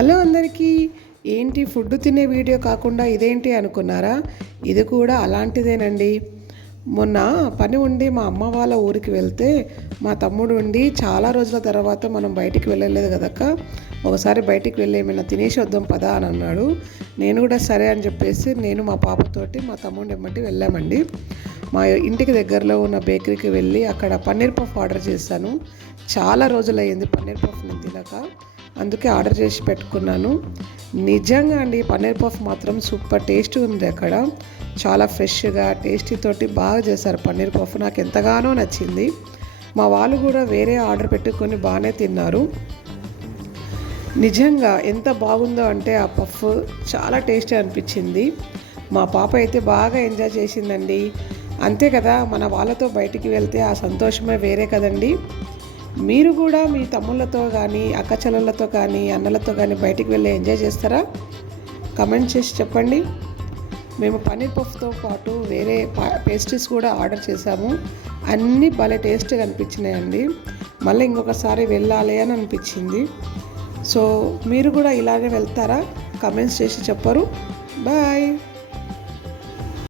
Hello అందరికీ. ఏంటి food తినే వీడియో కాకుండా ఇదేంటి అనుకున్నారా? ఇది కూడా అలాంటిదేనండి. మొన్న పని ఉండి మా అమ్మ వాళ్ళ ఊరికి వెళ్తే మా తమ్ముడు ఉండి చాలా రోజుల తర్వాత మనం బయటికి వెళ్ళలేదు కదక్క, ఒకసారి బయటికి వెళ్ళి ఏమైనా తినేసి వద్దాం పదా అని అన్నాడు. నేను కూడా సరే అని చెప్పేసి నేను మా పాపతోటి మా తమ్ముడు ఎమ్మటి వెళ్ళామండి. మా ఇంటికి దగ్గరలో ఉన్న బేకరీకి వెళ్ళి అక్కడ పన్నీర్ పఫ్ ఆర్డర్ చేశాను. చాలా రోజులయ్యింది పన్నీర్ పఫ్ నేను తినక, అందుకే ఆర్డర్ చేసి పెట్టుకున్నాను. నిజంగా అండి పన్నీర్ పఫ్ మాత్రం సూపర్ టేస్ట్ ఉంది. అక్కడ చాలా ఫ్రెష్గా టేస్టీ తోటి బాగా చేశారు పన్నీర్ పఫ్. నాకు ఎంతగానో నచ్చింది. మా వాళ్ళు కూడా వేరే ఆర్డర్ పెట్టుకొని బాగానే తిన్నారు. నిజంగా ఎంత బాగుందో అంటే ఆ పఫ్ చాలా టేస్టీ అనిపించింది. మా పాప అయితే బాగా ఎంజాయ్ చేసిందండి. అంతే కదా, మన వాళ్ళతో బయటికి వెళ్తే ఆ సంతోషమే వేరే కదండి. మీరు కూడా మీ తమ్ముళ్ళతో కానీ అక్క చెల్లెళ్ళతో కానీ అన్నలతో కానీ బయటికి వెళ్ళి ఎంజాయ్ చేస్తారా? కమెంట్ చేసి చెప్పండి. మేము పన్నీర్ పఫ్తో పాటు వేరే పేస్ట్రీస్ కూడా ఆర్డర్ చేసాము. అన్నీ భలే టేస్ట్గా అనిపించినాయండి. మళ్ళీ ఇంకొకసారి వెళ్ళాలి అని అనిపించింది. సో మీరు కూడా ఇలాగే వెళ్తారా? కమెంట్స్ చేసి చెప్పరు. బాయ్.